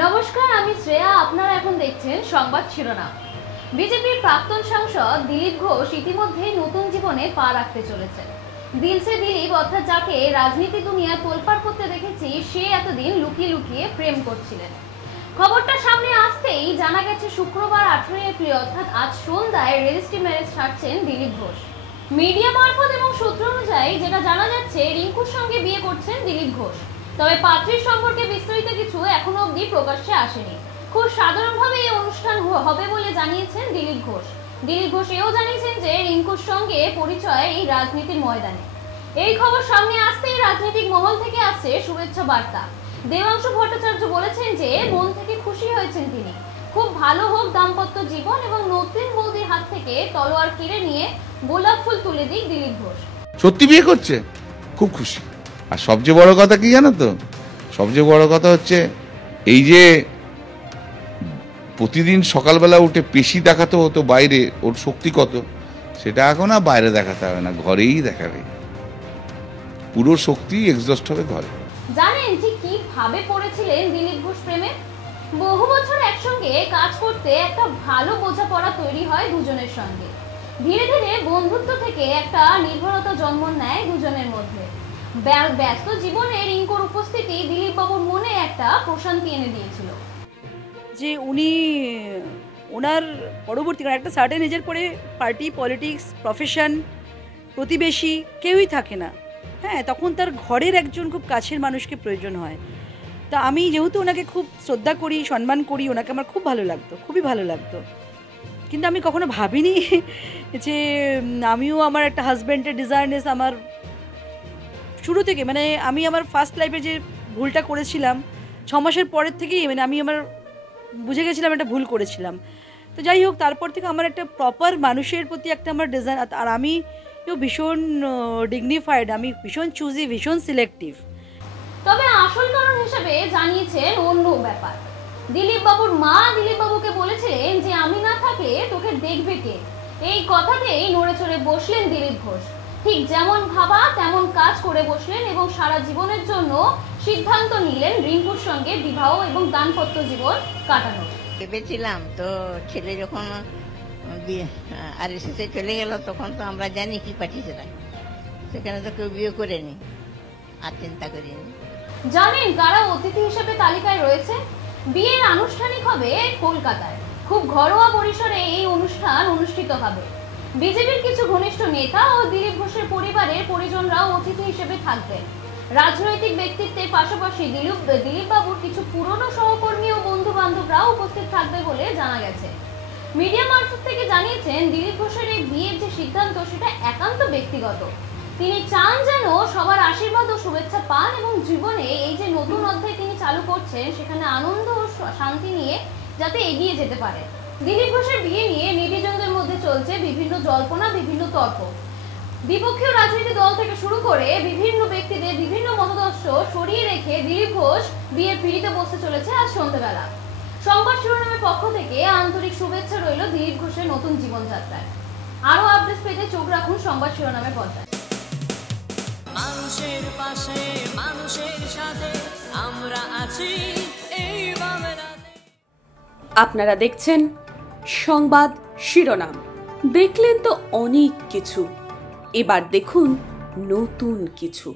নমস্কার, আমি শ্রেয়া। আপনারা এখন দেখছেন সংবাদ শিরোনাম। বিজেপির প্রাক্তন সাংসদ দিলীপ ঘোষ ইতিমধ্যেই নতুন জীবনে পা রাখতে চলেছেন। দিল সে দিলীপ, অর্থাৎ যাকে রাজনীতি দুনিয়া তোলপাড় করতে দেখেছি, সে এতদিন লুকিয়ে লুকিয়ে প্রেম করছিলেন। খবরটা সামনে আসতেই জানা গেছে শুক্রবার 18 এপ্রিল অর্থাৎ আজ সন্ধ্যায় রেজিস্ট্রি ম্যারেজ সারছেন দিলীপ ঘোষ। মিডিয়া মারফত এবং সূত্র অনুযায়ী যেটা জানা যাচ্ছে, রিঙ্কুর সঙ্গে বিয়ে করছেন দিলীপ ঘোষ। তবে পাত্রীর সম্পর্কে বিস্তারিত কিছু এখনো অবধি প্রকাশ্যে আসেনি। খুব সাধারণভাবে এই অনুষ্ঠান হবে বলে জানিয়েছেন দিলীপ ঘোষ। দিলীপ ঘোষ এও জানিয়েছেন যে রিঙ্কুর সঙ্গে পরিচয় এই রাজনীতির ময়দানে। এই খবর সামনে আসতেই রাজনৈতিক মহল থেকে আসছে শুভেচ্ছা বার্তা। দেবাংশু ভট্টাচার্য বলেছেন যে মন থেকে খুশি হয়েছেন তিনি। খুব ভালো হোক দাম্পত্য জীবন এবং নতুন বৌদির হাত থেকে তলোয়ার কেড়ে নিয়ে গোলাপ ফুল তুলে দিক দিলীপ ঘোষ। সত্যি বিয়ে করছে, খুব খুশি। আর সবচেয়ে বড় কথা কি জানো তো, সবচেয়ে বড় কথা হচ্ছে এই যে প্রতিদিন সকালবেলা উঠে পেশি দেখাতে হতো বাইরে, ওর শক্তি কত, সেটা এখন আর বাইরে দেখাতে হবে না, ঘরেই দেখাবে। পুরো শক্তি এক্সজস্ট হবে ঘরে। জানেন ঠিক কিভাবে পড়েছিলেন দিলীপ ঘোষ প্রেমে? বহু বছর একসঙ্গে কাজ করতে একটা ভালো বোঝাপড়া তৈরি হয় দুজনের সঙ্গে। ধীরে ধীরে বন্ধুত্ব থেকে একটা নির্ভরতা জন্ম নেয় দুজনের মধ্যে। ব্যস্ত জীবনে রিঙ্কুর উপস্থিতি দিলীপ বাবুর মনে একটা প্রশান্তি এনে দিয়েছিল। যে উনি ওনার পরবর্তীকালে একটা সার্টেন এজের পরে পার্টি, পলিটিক্স, প্রফেশন, প্রতিবেশী কেউই থাকে না। হ্যাঁ, তখন তার ঘরের একজন খুব কাছের মানুষকে প্রয়োজন হয়। তা আমি যেহেতু ওনাকে খুব শ্রদ্ধা করি, সম্মান করি, ওনাকে আমার খুব ভালো লাগতো, খুবই ভালো লাগতো। কিন্তু আমি কখনো ভাবিনি যে আমিও আমার একটা হাজব্যান্ডের ডিজায়ারনেস আমার শুরু থেকে, মানে আমি আমার ফার্স্ট লাইফে যে ভুলটা করেছিলাম 6 মাসের পরের থেকেই, মানে আমি আমার বুঝে গেছিলাম একটা ভুল করেছিলাম। তো যাই হোক, তারপর থেকে আমার একটা প্রপার মানুষের প্রতি একটা আমার ডিজাইন, আর আমি ভীষণ ডিগনিফাইড, আমি ভীষণ চুজি, ভীষণ সিলেক্টিভ। তবে আসল কারণ হিসেবে জানিয়েছেন অন্য ব্যাপার। দিলীপ বাবুর মা দিলীপ বাবুকে বলেছিলেন যে আমি না থাকলে তোকে দেখবে কে। এই কথাতেই নড়ে চড়ে বসলেন দিলীপ ঘোষ। ঠিক যেমন ভাবা তেমন কাজ করে বসলেন এবং সারা জীবনের জন্য সিদ্ধান্ত নিলেন রিঙ্কুর সঙ্গে বিবাহ এবং দাম্পত্য জীবন কাটানোর। ভেবেছিলাম তো ছেলে যখন RSS চলে গেল তখন তো আমরা জানি কি পাঠিয়েছিলাম, সেখানে তো কেউ বিয়ে করেনি, আর চিন্তা করিনি। জানেন কারা অতিথি হিসেবে তালিকায় রয়েছে? বিয়ের আনুষ্ঠানিক হবে কলকাতায়। খুব ঘরোয়া পরিসরে এই অনুষ্ঠান অনুষ্ঠিত হবে। বিজেপির কিছু ঘনিষ্ঠ নেতা ও দিলীপ ঘোষের পরিবারের পরিজনরাও অতিথি হিসেবে থাকবেন। রাজনৈতিক ব্যক্তিত্বের পাশাপাশি দিলীপ বাবুর কিছু পুরনো সহকর্মী ও বন্ধু বান্ধবরাও উপস্থিত থাকবে বলে জানা গেছে। মিডিয়া মারফত থেকে জানিয়েছেন দিলীপ ঘোষের এই বিয়ের যে সিদ্ধান্ত সেটা একান্ত ব্যক্তিগত। তিনি চান যেন সবার আশীর্বাদ ও শুভেচ্ছা পান এবং জীবনে এই যে নতুন অধ্যায় তিনি চালু করছেন সেখানে আনন্দ ও শান্তি নিয়ে যাতে এগিয়ে যেতে পারে। দিলীপ ঘোষের বিয়ে নিয়ে নেটিজনদের মধ্যে চলছে বিভিন্ন জল্পনা, বিভিন্ন তর্ক। বিপক্ষীয় রাজনৈতিক দল থেকে শুরু করে বিভিন্ন ব্যক্তিদের বিভিন্ন মতাদর্শ সরিয়ে রেখে দিলীপ ঘোষ বিয়ের পিঁড়িতে বসতে চলেছে আজ সন্ধ্যাবেলা। সংবাদ শিরোনামের পক্ষ থেকে আন্তরিক শুভেচ্ছা রইল দিলীপ ঘোষের নতুন জীবনযাত্রায়। আরো আপডেট পেতে চোখ রাখুন সংবাদ শিরোনামের পর্দায়। মানুষের পাশে, মানুষের সাথে আমরা আছি এই বাংলাতে। আপনারা দেখছেন সংবাদ শিরোনাম। দেখলেন তো অনেক কিছু, এবার দেখুন নতুন কিছু।